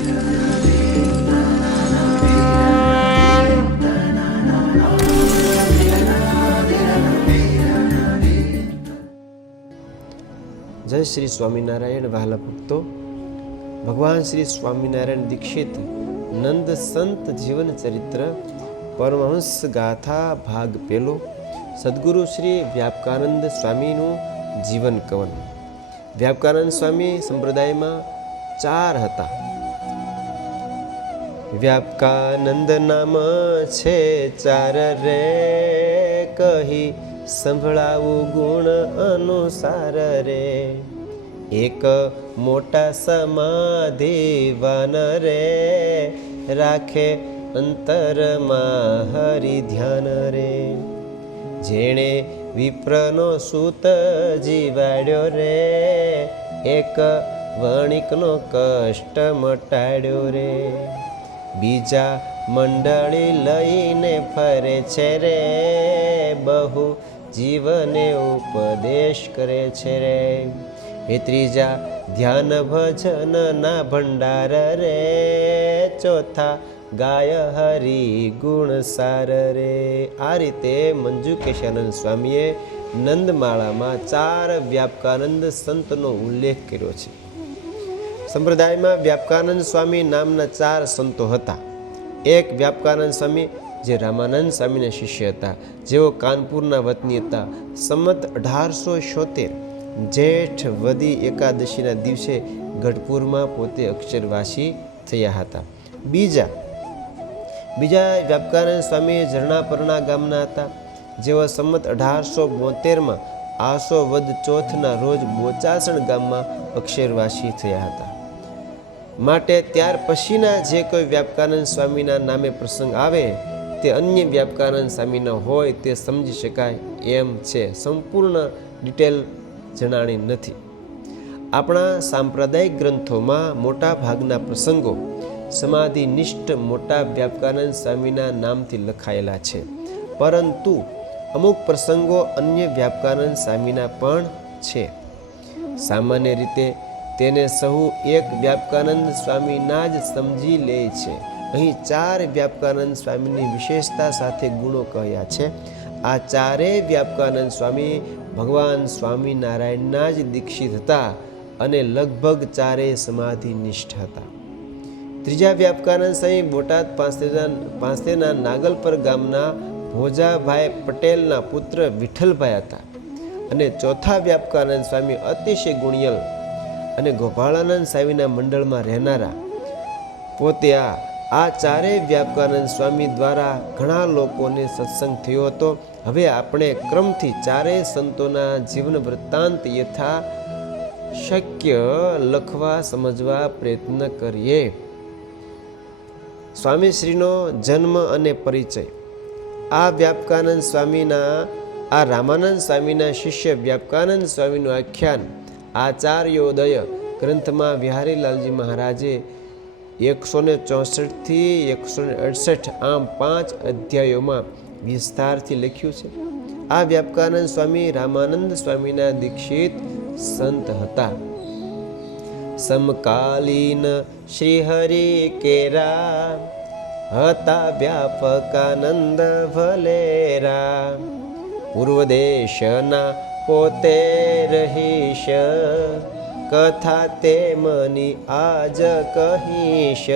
જય શ્રી સ્વામિનારાયણ વહાલા ભક્તો. ભગવાન શ્રી સ્વામિનારાયણ દીક્ષિત નંદ સંત જીવન ચરિત્ર પરમહંસ ગાથા ભાગ પેલો સદગુરુ શ્રી વ્યાપકાનંદ સ્વામીનું જીવન કવન. વ્યાપકાનંદ સ્વામી સંપ્રદાયમાં ચાર હતા. વ્યાપકાનંદ નામ છે ચાર રે કહી, સંભળાવું ગુણ અનુસાર રે. એક મોટા સમાધિવાન રે, રાખે અંતરમાં હરિ ધ્યાન રે. જેણે વિપ્રનો સૂત જીવાડ્યો રે, એક વણિકનો કષ્ટ મટાડ્યો રે. બીજા મંડળી લઈને ફરે છે રે, બહુ જીવને ઉપદેશ કરે છે રે. એ ત્રીજા, ધ્યાન ભજનના ભંડાર રે, ચોથા, ગાય હરી ગુણ સાર રે. આ રીતે મંજુ કેશાનંદ સ્વામીએ નંદમાળામાં ચાર વ્યાપકાનંદ સંતનો ઉલ્લેખ કર્યો છે. સંપ્રદાયમાં વ્યાપકાનંદ સ્વામી નામના ચાર સંતો હતા. એક વ્યાપકાનંદ સ્વામી, જે રામાનંદ સ્વામીના શિષ્ય હતા, જેઓ કાનપુરના વતની હતા, સંમત અઢારસો છોતેર. જેઠ વદી એકાદશીના દિવસે ગઢપુરમાં પોતે અક્ષરવાસી થયા હતા. બીજા બીજા વ્યાપકાનંદ સ્વામી ઝરણાપરણા ગામના હતા, જેઓ સંમત અઢારસો બોતેરમાં આસો વદ ચોથના રોજ બોચાસણ ગામમાં અક્ષરવાસી થયા હતા. માટે ત્યાર પછીના જે કોઈ વ્યાપકાનંદ સ્વામીના નામે પ્રસંગ આવે, તે અન્ય વ્યાપકાનંદ સ્વામીના હોય તે સમજી શકાય એમ છે. સંપૂર્ણ ડિટેલ જણાણી નથી. આપણા સાંપ્રદાયિક ગ્રંથોમાં મોટા ભાગના પ્રસંગો સમાધિનિષ્ઠ મોટા વ્યાપકાનંદ સ્વામીના નામથી લખાયેલા છે. પરંતુ અમુક પ્રસંગો અન્ય વ્યાપકાનંદ સ્વામીના પણ છે. સામાન્ય રીતે તેને સહુ એક વ્યાપકાનંદ સ્વામીના જ સમજી લે છે. અહીં ચાર વ્યાપકાનંદ સ્વામીની વિશેષતા સાથે ગુણો કહ્યા છે. આ ચારેય વ્યાપકાનંદ સ્વામી ભગવાન સ્વામિનારાયણના જ દીક્ષિત હતા અને લગભગ ચારેય સમાધિનિષ્ઠ હતા. ત્રીજા વ્યાપકાનંદ સ્વામી બોટાદ પાસેના પાસેના નાગલપર ગામના ભોજાભાઈ પટેલના પુત્ર વિઠ્ઠલભાઈ હતા. અને ચોથા વ્યાપકાનંદ સ્વામી અતિશય ગુણિયલ અને ગોપાળાનંદ સ્વામીના મંડળમાં રહેનારા પોતે આ આ ચારેય વ્યાપકાનંદ સ્વામી દ્વારા ઘણા લોકોને સત્સંગ થયો હતો. હવે આપણે ક્રમથી ચારેય સંતોના જીવન વૃત્તાંત યથા શક્ય લખવા, સમજવા પ્રયત્ન કરીએ. સ્વામીશ્રીનો જન્મ અને પરિચય. આ વ્યાપકાનંદ સ્વામીના, આ રામાનંદ સ્વામીના શિષ્ય વ્યાપકાનંદ સ્વામીનું આખ્યાન આચાર્યોદય ગ્રંથમાં વિહારીલાલજી મહારાજે એકસો ને ચોસઠથી એકસો ને અડસઠ આમ પાંચ અધ્યાયોમાં વિસ્તારથી લખ્યું છે. આ વ્યાપકાનંદ સ્વામી રામાનંદ સ્વામીના દીક્ષિત સંત હતા. સમકાલીન શ્રી કેરા હતા વ્યાપકાનંદ ભલેરા પૂર્વદેશના પોતે રહીશ. કથા તે મની આજ કહીશ.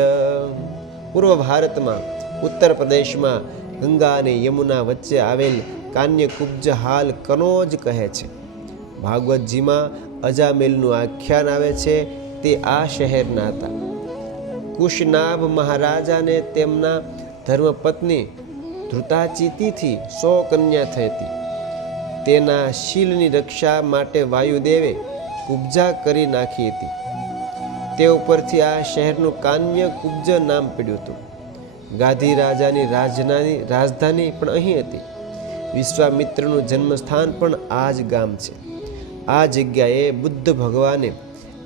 પૂર્વ ભારતમાં, ઉત્તર પ્રદેશમાં ગંગા અને યમુના વચ્ચે આવેલ કાન્યકુબ્જ હાલ કનોજ કહે છે. ભાગવતજીમાં અજામેલનું આખ્યાન આવે છે, તે આ શહેરના હતા. કુશનાભ મહારાજાને તેમના ધર્મપત્ની ધૃતાચિતિથી સો કન્યા થઈ હતી તેના શીલની રક્ષા માટે વાયુદેવે કુબ્જા કરી નાખી હતી. તે ઉપરથી આ શહેરનું કાન્ય કુબ્જ નામ પડ્યું હતું. ગાંધી રાજાની રાજધાની રાજધાની પણ અહીં હતી. વિશ્વામિત્રનું જન્મસ્થાન પણ આ જ ગામ છે. આ જગ્યાએ બુદ્ધ ભગવાને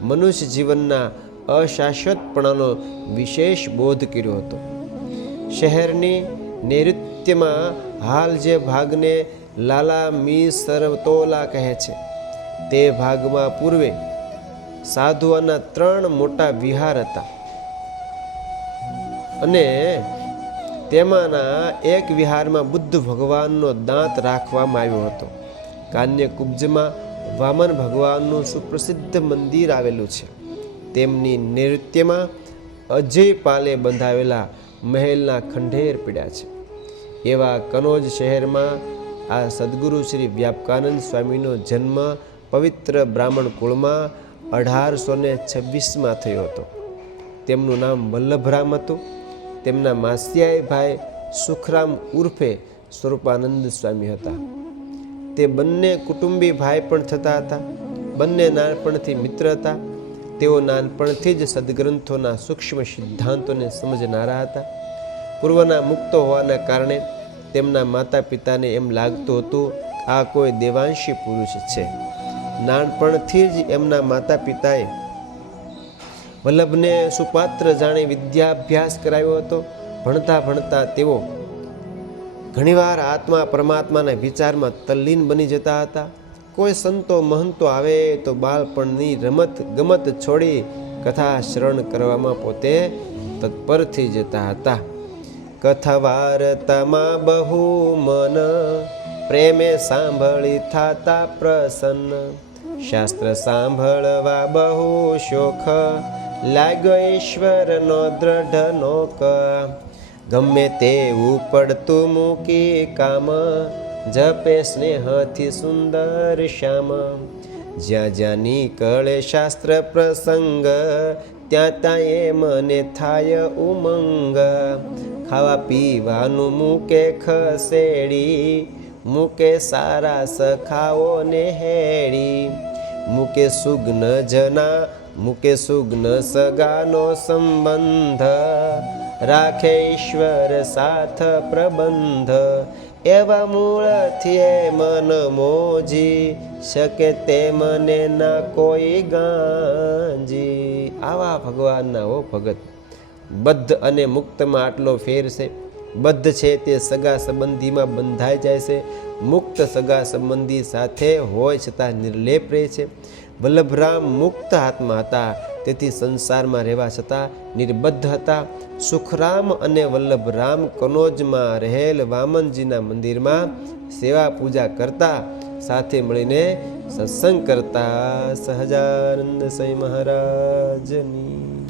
મનુષ્ય જીવનના અશાશ્વતપણાનો વિશેષ બોધ કર્યો હતો. શહેરની નૈઋત્યમાં હાલ જે ભાગને લાલા મી સર્વતોલા કહે છે, તે ભાગમાં પૂર્વે સાધુઓના ત્રણ મોટા વિહાર હતા. અને તેમાંના એક વિહારમાં બુદ્ધ ભગવાનનો દાંત રાખવામાં આવ્યો હતો. કાન્યકુબ્જમાં વામન ભગવાનનું સુપ્રસિદ્ધ મંદિર આવેલું છે. તેમની નૃત્યમાં અજય પાલે બંધાવેલા મહેલના ખંડેર પીડ્યા છે. એવા કનોજ શહેરમાં આ સદગુરુ શ્રી વ્યાપકાનંદ સ્વામીનો જન્મ પવિત્ર બ્રાહ્મણ કુળમાં અઢારસો ને છવ્વીસમાં થયો હતો. તેમનું નામ વલ્લભરામ હતું. તેમના માસિયાએ ભાઈ સુખરામ ઉર્ફે સ્વરૂપાનંદ સ્વામી હતા. તે બંને કુટુંબી ભાઈ પણ થતા હતા. બંને નાનપણથી મિત્ર હતા. તેઓ નાનપણથી જ સદગ્રંથોના સૂક્ષ્મ સિદ્ધાંતોને સમજનારા હતા. પૂર્વના મુક્ત હોવાના કારણે તેમના માતા પિતાને એમ લાગતું હતું, આ કોઈ દેવાંશી પુરુષ છે. નાનપણથી જ એમના માતા પિતાએ વલ્લભને સુપાત્ર જાણી વિદ્યાભ્યાસ કરાવ્યો હતો. ભણતા ભણતા તેઓ ઘણીવાર આત્મા પરમાત્માના વિચારમાં તલ્લીન બની જતા હતા. કોઈ સંતો મહંતો આવે તો બાળપણની રમત ગમત છોડી કથા શરણ કરવામાં પોતે તત્પર થઈ જતા હતા. કથા વાર્તામાં બહુ મન પ્રેમે સાંભળી થાતા પ્રસન્ન શાસ્ત્ર સાંભળવા બહુ શોખ લાગ્યો ઈશ્વરનો દ્રઢ નોક ગમે તે ઉપડતું મૂકી કામ જપે સ્નેહથી સુંદર શ્યામ જ્યાં જ્યાં નીકળે શાસ્ત્ર પ્રસંગ ત્યાં ત્યાં એ મને થાય ઉમંગ. ખાવા પીવાનું મૂકે ખસેડી, મૂકે સારા સખાઓ ને હેડી મૂકે સુગ્ન જના, મૂકે સુગ્ન સગાનો સંબંધ. રાખે ઈશ્વર સાથ પ્રબંધ. એવા મૂળથી મન મોજી શકે તે મને ના કોઈ ગાંજી. આવા ભગવાનના હો ભગત. બદ્ધ અને મુક્તમાં આટલો ફેર છે. બદ્ધ છે તે સગા સંબંધીમાં બંધાઈ જાય છે. મુક્ત સગા સંબંધી સાથે હોય છતાં નિર્લેપ રહે છે. વલ્લભરામ મુક્ત આત્મા હતા, તેથી સંસારમાં રહેવા છતાં નિર્બદ્ધ હતા. સુખરામ અને વલ્લભરામ કનોજમાં રહેલ વામનજીના મંદિરમાં સેવા પૂજા કરતા, સાથે મળીને સત્સંગ કરતા. સહજાનંદ સ્વામી મહારાજની.